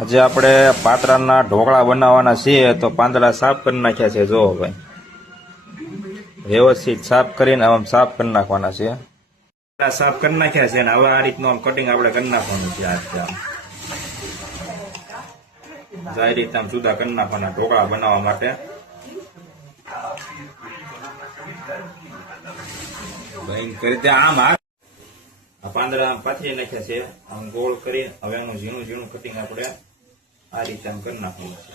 આજે આપણે પાત્રાના ઢોકળા બનાવવાના છીએ તો પાંદડા સાફ કરી નાખ્યા છે. જો ભાઈ વ્યવસ્થિત સાફ કરીને આમ સાફ કરી નાખવાના છે. સાફ કરી નાખ્યા છે ને હવે આ રીતનું આમ કટિંગ આપણે કરી નાખવાનું છે. આ રીતે આમ જુદા કરી નાખવાના ઢોકળા બનાવવા માટે. કરી દે આમ આ પાંદડા આમ પાથરી નાખ્યા છે. આમ ગોળ કરી હવે એનું ઝીણું ઝીણું કટિંગ આપણે આ રીતે આમ કરી નાખવાનું છે.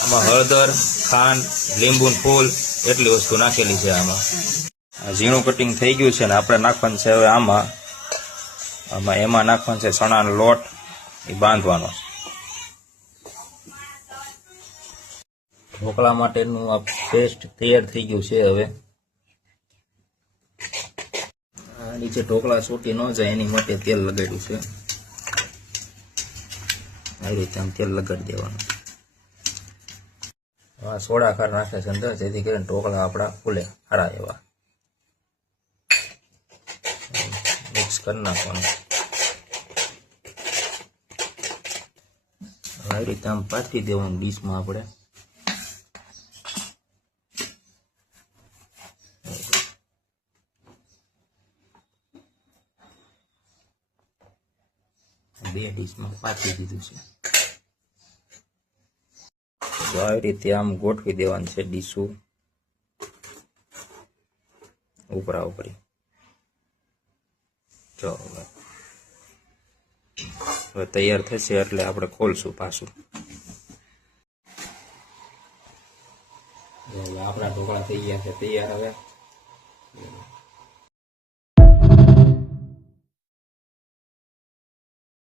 આમાં હળદર, ખાંડ, લીંબુ ફૂલ એટલી વસ્તુ નાખેલી છે. આમાં ઝીણું કટિંગ થઈ ગયું છે ને આપણે નાખવાનું છે હવે એમાં નાખવાનું છે ચણાનો લોટ, એ બાંધવાનો. ઢોકળા માટેનું આ પેસ્ટ તૈયાર થઈ ગયું છે. હવે નીચે ઢોકળા છૂટી ન જાય એની માટે તેલ લગાડ્યું છે. આ રીતે આમ તેલ લગાડી દેવાનું. સોડા ખાર નાખે છે અંદર, જેથી કરીને ઢોકળા આપણા ફૂલે સારા એવા. મિક્સ કરી નાખવાનું. આવી રીતે આમ પાથરી દેવાનું ડીશમાં આપણે. બે ડીશમાં પાથરી દીધું છે. તો આવી રીતે આમ ગોઠવી દેવાનું છે ડીશું ઉપરા ઉપરી. જો હવે તૈયાર થશે એટલે આપણે ખોલશું પાછું. આપણા ઢોકળા થઈ ગયા છે તૈયાર. હવે